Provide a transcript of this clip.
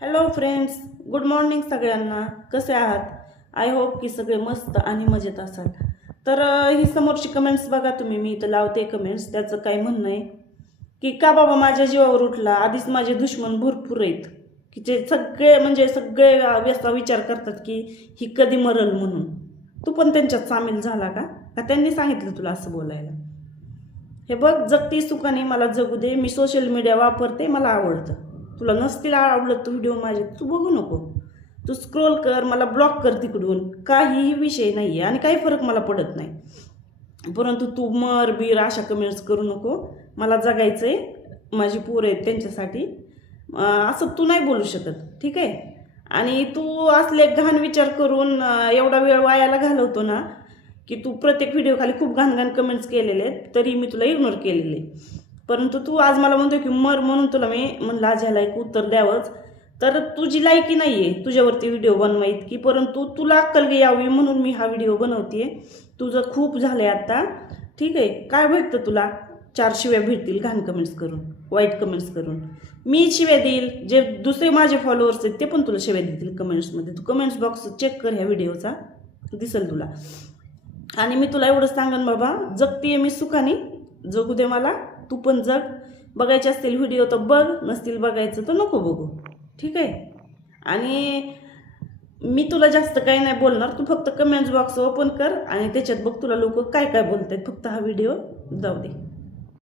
Hello friends, good morning सगळ्यांना. कसे आहात? आय होप की सगळे मस्त आणि मजेत असाल. तर ही समोरची कमेंट्स बघा तुम्ही. मी इथं लावते कमेंट्स. त्याचं काय म्हणणं आहे की का बाबा माझ्या जीवावर उठला, आधीच माझे दुश्मन भरपूर आहेत, की जे सगळे म्हणजे सगळे व्यस्त विचार करतात की ही कधी मरल म्हणून. तू पण त्यांच्यात सामील झाला का? का त्यांनी सांगितलं तुला असं बोलायला? हे बघ, जगती सुखाने मला जगू दे. मी सोशल मीडिया वापरते, मला आवडतं. तुला नसतील आवडत तू व्हिडिओ माझे, तू बघू नको. तू स्क्रोल कर, मला ब्लॉक कर तिकडून, काहीही विषय नाही आहे आणि काही फरक मला पडत नाही. परंतु तू मर बीर अशा कमेंट्स करू नको. मला जगायचं आहे, माझी पोरं आहेत त्यांच्यासाठी. असं तू नाही बोलू शकत, ठीक आहे? आणि तू असले घाण विचार करून एवढा वेळ वायाला घालवतो ना, की तू प्रत्येक व्हिडिओ खाली खूप घाण घाण कमेंट्स केलेले आहेत, तरी मी तुला इग्नोर केलेले. परंतु तू आज मला म्हणतो की मर, म्हणून तुला मी म्हणलं आज ह्याला एक उत्तर द्यावंच. तर तुझी लायकी नाही आहे तुझ्यावरती व्हिडिओ बनवा इतकी, परंतु तुला अक्कल यावी म्हणून मी हा व्हिडिओ बनवते. तुझं खूप झालं आहे आत्ता, ठीक आहे? काय भेटतं तुला? 4 शिव्या भेटतील घाण कमेंट्स करून, वाईट कमेंट्स करून. मी शिव्या देईल, जे दुसरे माझे फॉलोअर्स आहेत ते पण तुला शिव्या देतील कमेंट्समध्ये. तू कमेंट्स बॉक्स चेक कर ह्या व्हिडिओचा, दिसेल तुला. आणि मी तुला एवढं सांगन बाबा, जगतीये मी सुखाने, जगू दे मला. तू पण जग. बघायचे असतील व्हिडिओ तर बघ, नसतील बघायचं तर नको बघू, ठीक आहे? आणि मी तुला जास्त काही नाही बोलणार. तू फक्त कमेंट्स बॉक्स ओपन कर आणि त्याच्यात बघ तुला लोक काय काय बोलत आहेत. फक्त हा व्हिडिओ जाऊ दे.